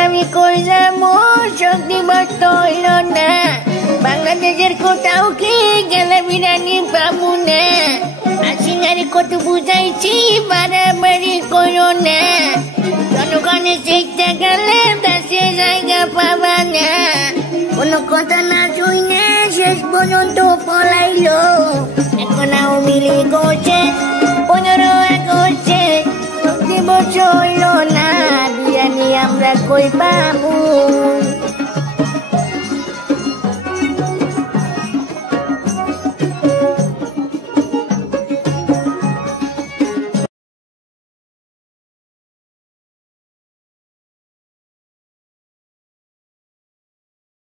আমি কই যাবো শক্তি বস্ত হইল না বাংলাদেশের কোথাও কি গেলে বিরিয়ানি পাবো না আসিনারে কত বুঝাইছি বাড়াবাড়ি করো না জনগণের শিখতে গেলে দেশে জায়গা পাবা না কোনো কথা না শুনে শেষ পর্যন্ত পলাইলো এখন আওয়ামী লীগ করছে 15 আগস্টে শক্তি বস্ত হইল না বিরিয়ানি আমরা কই পাবো